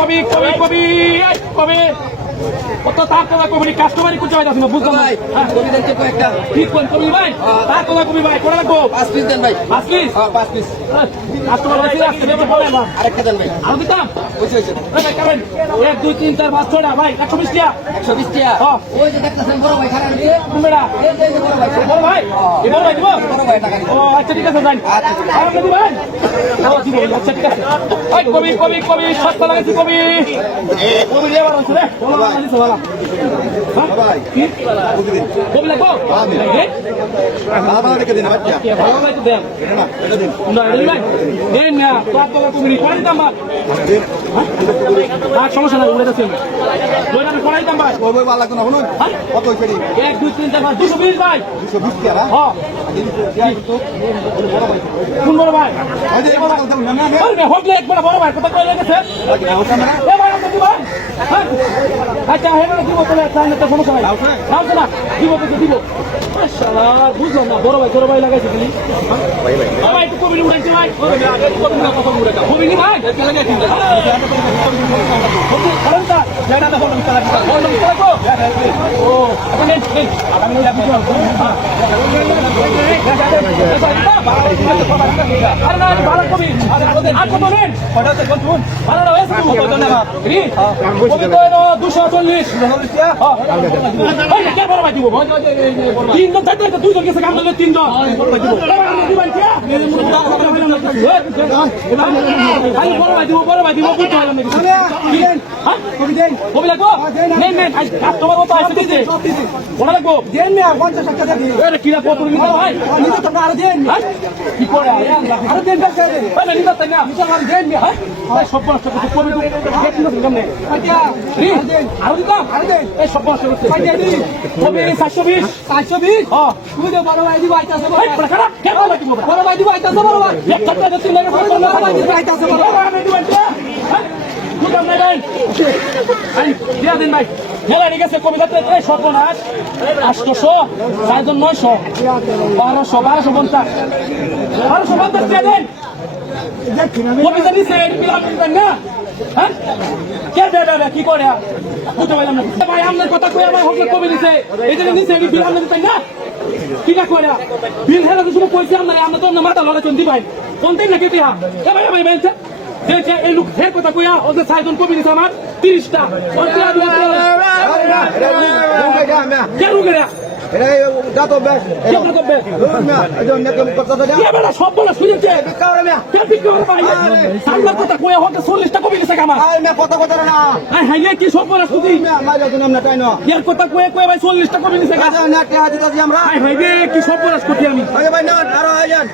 কবি কবি কবি কবি কত তার কথা কবি কাস্টমারই কুচে হয় না বুঝলাম ভাই কবি দেন একটা ঠিক কোন কবি ভাই তার কথা কবি ভাই কোন রাখবো 5 পিস দেন ভাই 5 পিস 5 পিস কাস্টমার আছে আজকে দেব বলেন না আরেকটা দেন ভাই আর দিতাম হইছে এই কারণ 1 2 3 4 5 6 ভাই 120 টাকা 120 টাকা হ্যাঁ ওই যে দেখতেছেন বড় ভাই খারাপ দিয়ে কুমড়া এই যে বড় ভাই বড় ভাই এই বড় ভাই দিব বড় ভাই টাকা ও আচ্ছা ঠিক আছে যাই আর আপনি দিবেন দিব আচ্ছা ঠিক আছে ওই কবি কবি কবি সস্তা লাগাইছি কবি কবি দিয়ে বার হচ্ছে রে বলো না দিছো বলা ভাই কি কবি লাগবো দাদা রেখে দিন বাচ্চা কে ভালো লাগতো দেন এটা দিন না এটা দিবেন দেন না কত টাকা কবি কোন দাম আর সমস্যা নাই উড়ে যাচ্ছে ওই দামে কোন দাম ভাই ওই ভালো লাগতো না শুনুন কত হইছে রে 1 2 3 4 5 220 ভাই 220 টাকা হ্যাঁ কোন বড় ভাই ওই যে বড় কথা না না আরে হোকলে এক বড় ভাই কত কই লেগেছে এ ভাই আপনি দিবেন আচ্ছা হেবে দিব তাহলে তাহলে তো সমস্যা নাই নাও না দিব তো দিব মাশাআল্লাহ বুঝলাম না বড় ভাই লাগাইছে খালি ভাই ভাই একটু কবি উড়াইছে ভাই কবি নি ভাই লাগাইছে কারণ তা যেটা না হলো তালা ও আপনি আপনি লাগি আরে না ভালো কবি আর কত নেন কটাতে কত ভালো না হয়েছে কত না রি কবি তো 240 কে বড় ভাই দিব তিন জন থাকতে দুই জন গেছে কাম করলে তিন জন বড় ভাই দিব দিবেন কি খালি বড় ভাই দিব বুঝতে পারলাম না হ্যাঁ কবি দেন কবি লাগবো নেন নেন কাস্টমার মতো আসছে দিতে বড় লাগবো দেন না 50 টাকা দিন আরে কিরা কত নিতে ভাই নিতে তো আর দেন কি করে আরে দেন টাকা দেন আরে নিতে তাই না নিতে আর দেন হ্যাঁ সব বড় টাকা কবি দেখুন না কেমনে আচ্ছা দেন আর দিতাম আর দেন এই সব বড় টাকা কবি 720 720 হ্যাঁ তুমি তো বড় ভাই দিব আইতাছে ভাই খারাপ কে বড় ভাই দিব বড় ভাই দিব আইতাছে বড় ভাই এক টাকা দিতে লাগে বড় ভাই দিব আইতাছে বড় ভাই দিব হ্যাঁ দুটো নেবেন আই দিয়া দেন ভাই হেলা ঠিক আছে কবিতাতে এই সর্বনাশ 800 4জন 900 1250 1250 দিয়ে দেন কবিতা নিছে বিলাম দিবেন না হ্যাঁ কে দেবে কি করে বুঝতে পারলাম না ভাই আপনার কথা কই আমার হোক কবি দিছে এই যে নিছে এই বিলাম দিবেন না কি না করে বিল হেলা তো শুধু কইছি আমরা তো মাথা লড়া চন্দি ভাই কোনদিন নাকি দিয়া এ ভাই ভাই বেঞ্চে দেখে এই লোক ফের কথা কইয়া ওদের 6জন কবি দিছে আমার 30টা কে রুগেরা এরা দাতো বেশ কে করবে না এজন নেকে কথা দাও কে বড় সব বলে শুনছে কাওরে মে কে ঠিক করে ভাই সামনে কথা কইয়া হতে 40টা কবি দিছে আমার আই মে কথা না আই হাইলে কি সব বলে শুধু মে মাইলো তো নাম না তাই না এর কথা কইয়া ভাই 40টা কবি দিছে কাজে না কে হাজি তো আমরা আই হাইলে কি সব বলে করতে আমি ভাই না আরো আইজান